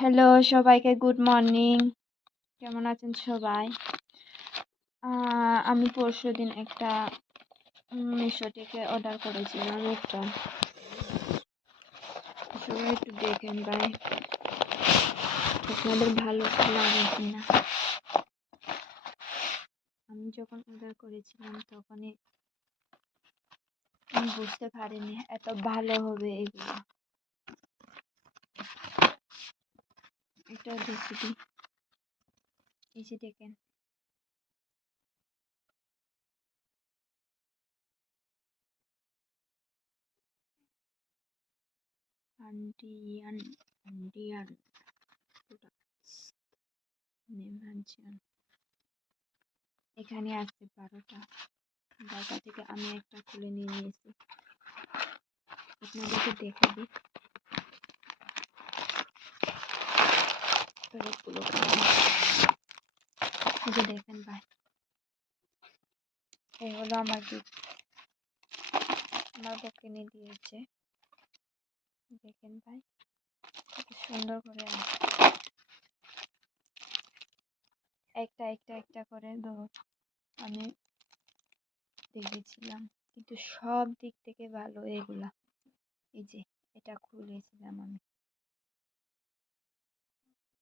Hello সবাইকে, good morning. কেমন আছেন সবাই? আমি পরশুদিন একটা মিশো থেকে অর্ডার করেছিলাম একটা। সবাই একটু দেখেন ভাই, আপনাদের ভালো লাগে কিনা। আমি যখন অর্ডার করেছিলাম তখনই আমি বুঝতে পারিনি এত ভালো হবে এগুলো। এটা রেসিপি, এই যে দেখেন, আন্ডিয়ান ইন্ডিয়ান নেভানজিয়ান। এখানে আছে 12টা। 12টা থেকে আমি একটা খুলে নিয়ে নিয়েছি, আপনাদেরকে দেখাবো। এই যে দেখেন ভাই, এই হলো আমার গিফট, আমার বউ কিনে দিয়েছে। দেখেন ভাই, কত সুন্দর করে একটা একটা একটা করে আমি দেখেছিলাম, কিন্তু সব দিক থেকে ভালো এগুলা। এই যে এটা খুলেছিলাম আমি,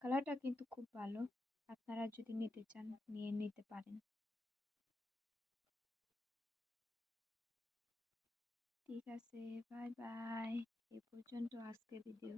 কালারটা কিন্তু খুব ভালো। আপনারা যদি নিতে চান নিয়ে নিতে পারেন। ঠিক আছে, বাই বাই। এই পর্যন্ত আজকের ভিডিও।